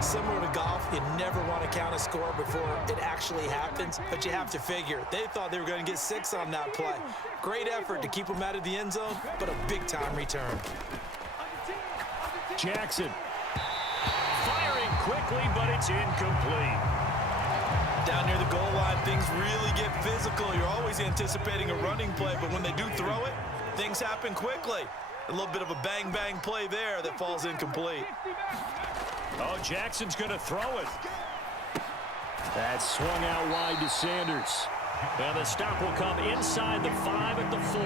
Similar to golf, you never want to count a score before it actually happens, but you have to figure. They thought they were going to get 6 on that play. Great effort to keep them out of the end zone, but a big-time return. Jackson. Firing quickly, but it's incomplete. Down near the goal line, things really get physical. You're always anticipating a running play, but when they do throw it, things happen quickly. A little bit of a bang-bang play there that falls incomplete. Oh, Jackson's going to throw it. That swung out wide to Sanders. And the stop will come inside the 5 at the 4.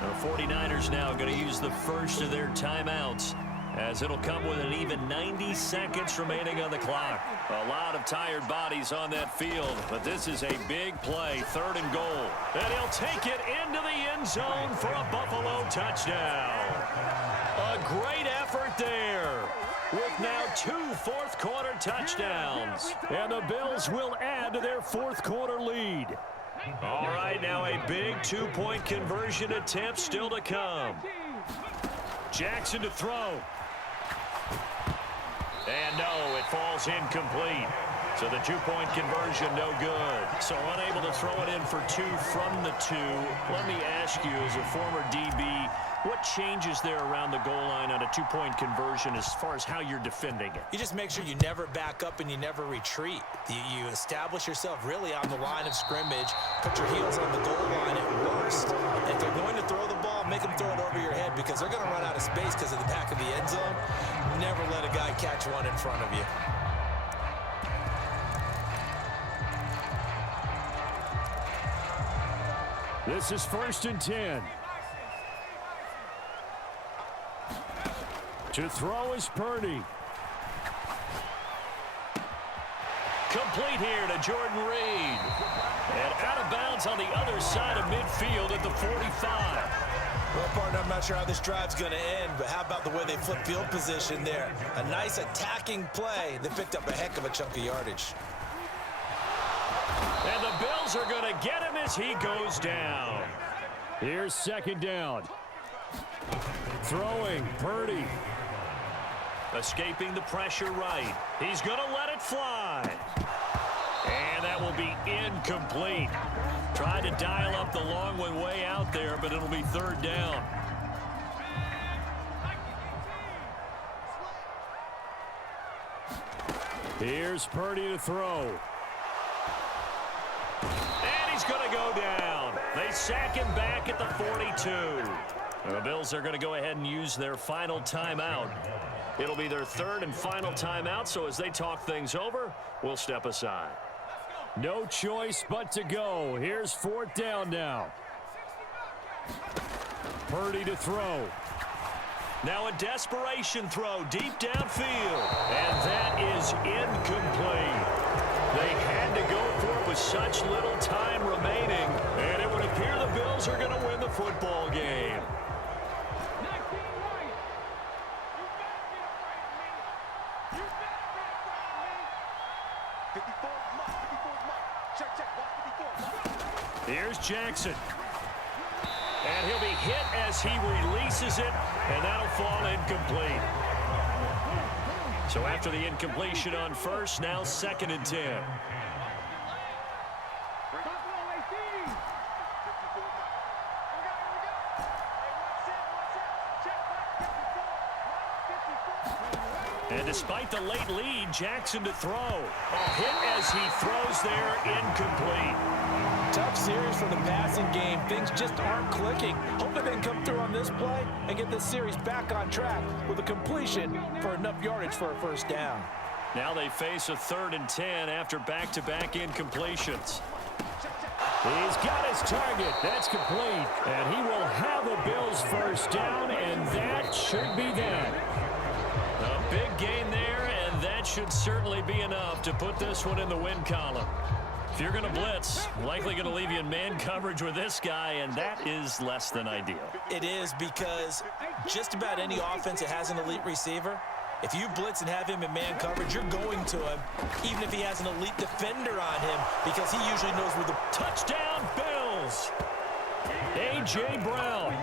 The 49ers now going to use the first of their timeouts, as it'll come with an even 90 seconds remaining on the clock. A lot of tired bodies on that field, but this is a big play, 3rd and goal. And he'll take it into the end zone for a Buffalo touchdown. A great effort there, with now 2 fourth-quarter touchdowns. And the Bills will add to their fourth-quarter lead. All right, now a big 2-point conversion attempt still to come. Jackson to throw. And no, it falls incomplete. So the 2-point conversion, no good. So unable to throw it in for 2 from the 2. Let me ask you, as a former DB, what changes there around the goal line on a 2-point conversion as far as how you're defending it? You just make sure you never back up and you never retreat. You establish yourself really on the line of scrimmage, put your heels on the goal line at worst. If they're going to throw the ball, make them throw it over your head, because they're going to run out of space because of the back of the end zone. Never let a guy catch one in front of you. This is 1st and 10. To throw is Purdy. Complete here to Jordan Reed. And out of bounds on the other side of midfield at the 45. Well, partner, I'm not sure how this drive's going to end, but how about the way they flip field position there? A nice attacking play. They picked up a heck of a chunk of yardage. And the Bills are going to get him as he goes down. Here's 2nd down. Throwing, Purdy. Escaping the pressure right. He's going to let it fly. And that will be incomplete. Tried to dial up the long one way out there, but it'll be 3rd down. Here's Purdy to throw. And he's going to go down. They sack him back at the 42. The Bills are going to go ahead and use their final timeout. It'll be their 3rd and final timeout, so as they talk things over, we'll step aside. No choice but to go. Here's 4th down now. Purdy to throw. Now a desperation throw deep downfield. And that is incomplete. They had to go for it with such little time remaining, and it would appear the Bills are going to win the football game. Here's Jackson. And he'll be hit as he releases it, and that'll fall incomplete. So after the incompletion on 1st, now 2nd and 10. And despite the late lead, Jackson to throw. A hit as he throws there, incomplete. Tough series for the passing game. Things just aren't clicking. Hoping they can come through on this play and get this series back on track with a completion for enough yardage for a 1st down. Now they face a 3rd and 10 after back-to-back incompletions. He's got his target. That's complete. And he will have a Bills 1st down, and that should be that. A big gain there, and that should certainly be enough to put this one in the win column. If you're going to blitz, likely going to leave you in man coverage with this guy, and that is less than ideal. It is, because just about any offense that has an elite receiver, if you blitz and have him in man coverage, you're going to him, even if he has an elite defender on him, because he usually knows where the touchdown Bills. A.J. Brown.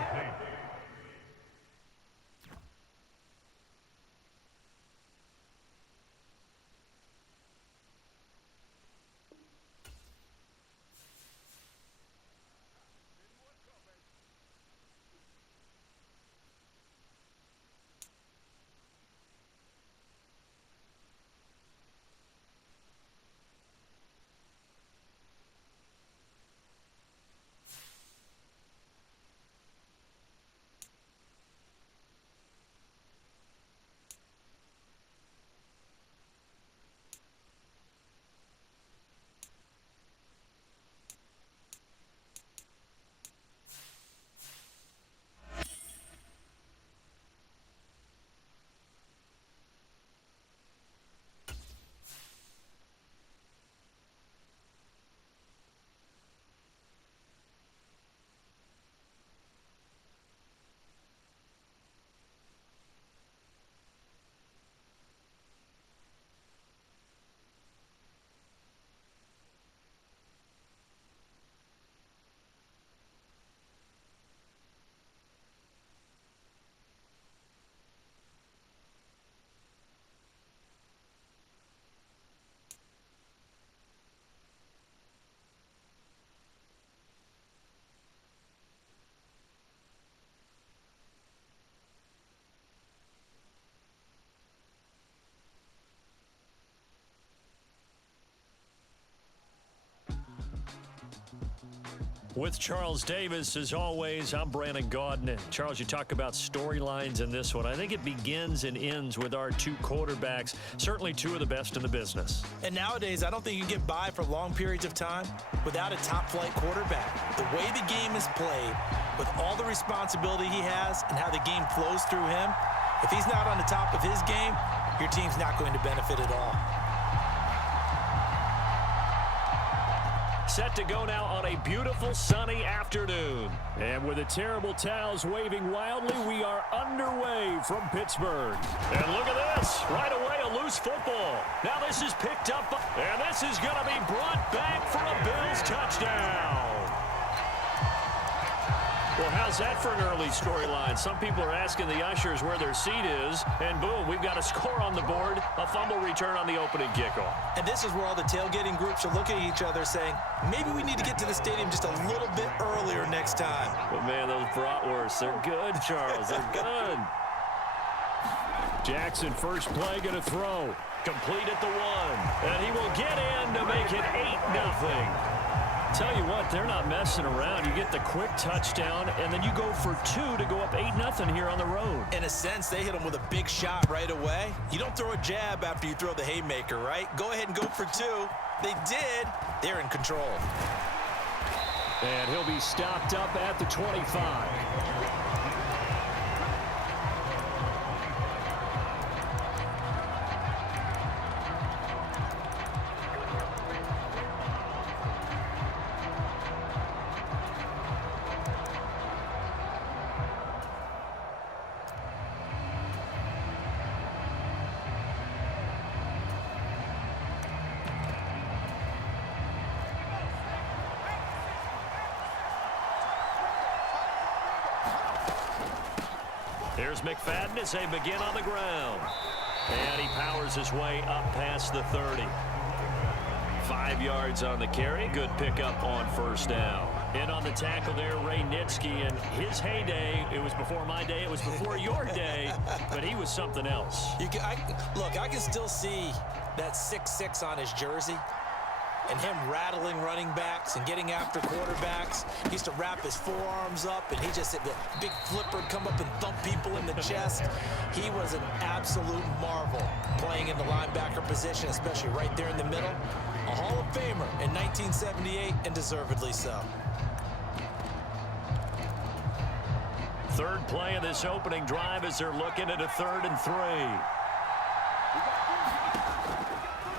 With Charles Davis, as always, I'm Brandon Gaudin. And Charles, you talk about storylines in this one. I think it begins and ends with our two quarterbacks, certainly two of the best in the business. And nowadays, I don't think you can get by for long periods of time without a top-flight quarterback. The way the game is played, with all the responsibility he has and how the game flows through him, if he's not on the top of his game, your team's not going to benefit at all. Set to go now on a beautiful sunny afternoon. And with the terrible towels waving wildly, we are underway from Pittsburgh. And look at this. Right away, a loose football. Now this is picked up, and this is going to be brought back for a Bills touchdown. Well, how's that for an early storyline? Some people are asking the ushers where their seat is, and boom, we've got a score on the board, a fumble return on the opening kickoff. And this is where all the tailgating groups are looking at each other saying, maybe we need to get to the stadium just a little bit earlier next time. But, man, those bratwursts, they're good, Charles. They're good. Jackson, first play, going to throw. Complete at the one. And he will get in to make it 8-0. Tell you what, they're not messing around. You get the quick touchdown, and then you go for 2 to go up 8-0 here on the road. In a sense, they hit him with a big shot right away. You don't throw a jab after you throw the haymaker, right? Go ahead and go for 2. They did. They're in control. And he'll be stopped up at the 25. Here's McFadden as they begin on the ground. And he powers his way up past the 30. 5 yards on the carry. Good pickup on first down. In on the tackle there, Ray Nitschke. And his heyday, it was before my day, it was before your day, but he was something else. Look, I can still see that 6'6" on his jersey. And him rattling running backs and getting after quarterbacks. He used to wrap his forearms up, and he just hit the big flipper, come up and thump people in the chest. He was an absolute marvel playing in the linebacker position, especially right there in the middle. A Hall of Famer in 1978, and deservedly so. Third play of this opening drive as they're looking at a 3rd and 3.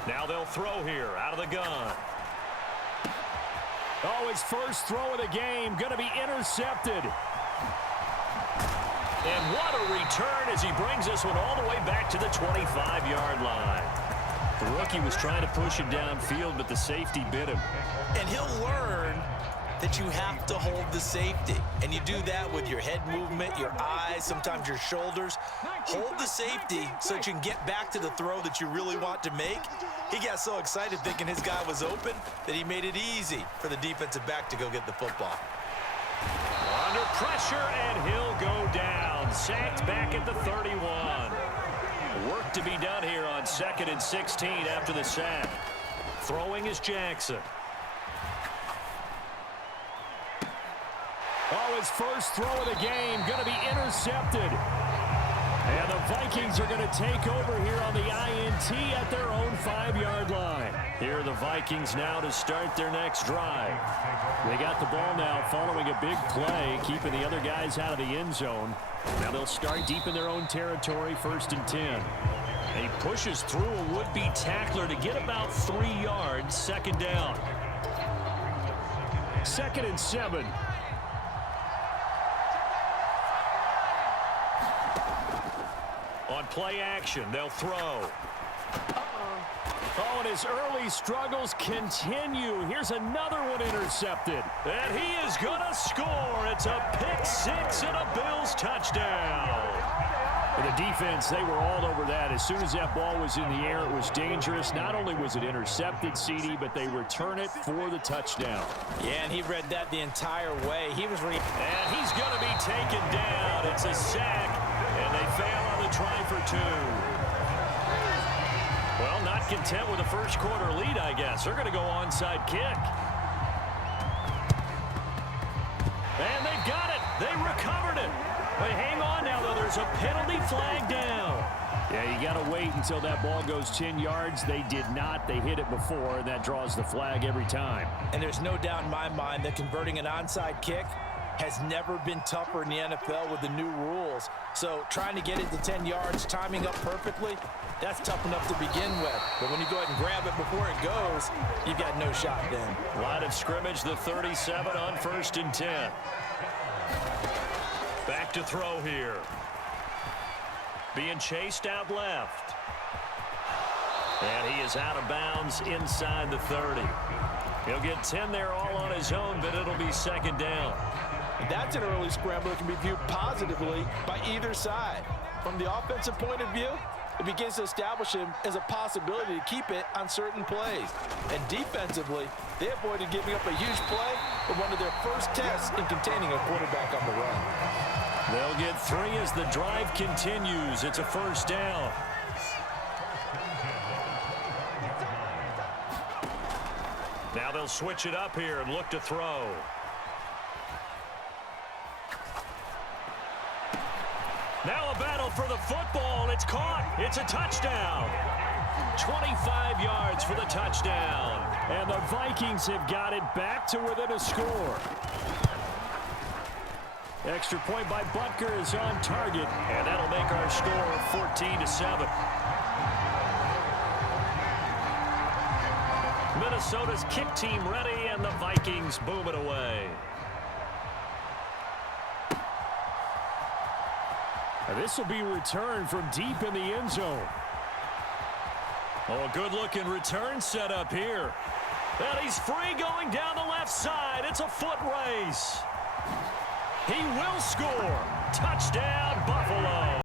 Now they'll throw here out of the gun. Oh, his first throw of the game going to be intercepted. And what a return as he brings this one all the way back to the 25-yard line. The rookie was trying to push it downfield, but the safety bit him. And he'll learn that you have to hold the safety. And you do that with your head movement, your eyes, sometimes your shoulders. Hold the safety so that you can get back to the throw that you really want to make. He got so excited thinking his guy was open that he made it easy for the defensive back to go get the football. Under pressure, and he'll go down. Sacked back at the 31. Work to be done here on 2nd and 16 after the sack. Throwing is Jackson. Oh, his first throw of the game going to be intercepted. And the Vikings are going to take over here on the INT at their own 5-yard line. Here are the Vikings now to start their next drive. They got the ball now following a big play, keeping the other guys out of the end zone. Now they'll start deep in their own territory, 1st and 10. And he pushes through a would-be tackler to get about 3 yards, 2nd down. 2nd and 7. On play action, they'll throw. Oh, and his early struggles continue. Here's another one intercepted. And he is going to score. It's a pick-6 and a Bills touchdown. For the defense, they were all over that. As soon as that ball was in the air, it was dangerous. Not only was it intercepted, CD, but they return it for the touchdown. Yeah, and he read that the entire way. And he's going to be taken down. It's a sack, and they fail on the try for 2. Well, not content with a first quarter lead, I guess. They're going to go onside kick. They recovered it. But hang on now, though. There's a penalty flag down. Yeah, you got to wait until that ball goes 10 yards. They did not. They hit it before, and that draws the flag every time. And there's no doubt in my mind that converting an onside kick has never been tougher in the NFL with the new rules. So trying to get it to 10 yards, timing up perfectly, that's tough enough to begin with. But when you go ahead and grab it before it goes, you've got no shot then. Line of scrimmage, the 37 on 1st and 10. Back to throw here. Being chased out left. And he is out of bounds inside the 30. He'll get 10 there all on his own, but it'll be 2nd down. That's an early scramble that can be viewed positively by either side. From the offensive point of view, it begins to establish him as a possibility to keep it on certain plays. And defensively, they avoided giving up a huge play with one of their first tests in containing a quarterback on the run. They'll get 3 as the drive continues. It's a 1st down. Now they'll switch it up here and look to throw. Now a battle for the football. It's caught. It's a touchdown. 25 yards for the touchdown. And the Vikings have got it back to within a score. Extra point by Butker is on target, and that'll make our score 14-7. Minnesota's kick team ready, and the Vikings boom it away. This will be returned from deep in the end zone. Oh, a good-looking return set up here. And he's free going down the left side. It's a foot race. He will score. Touchdown, Buffalo.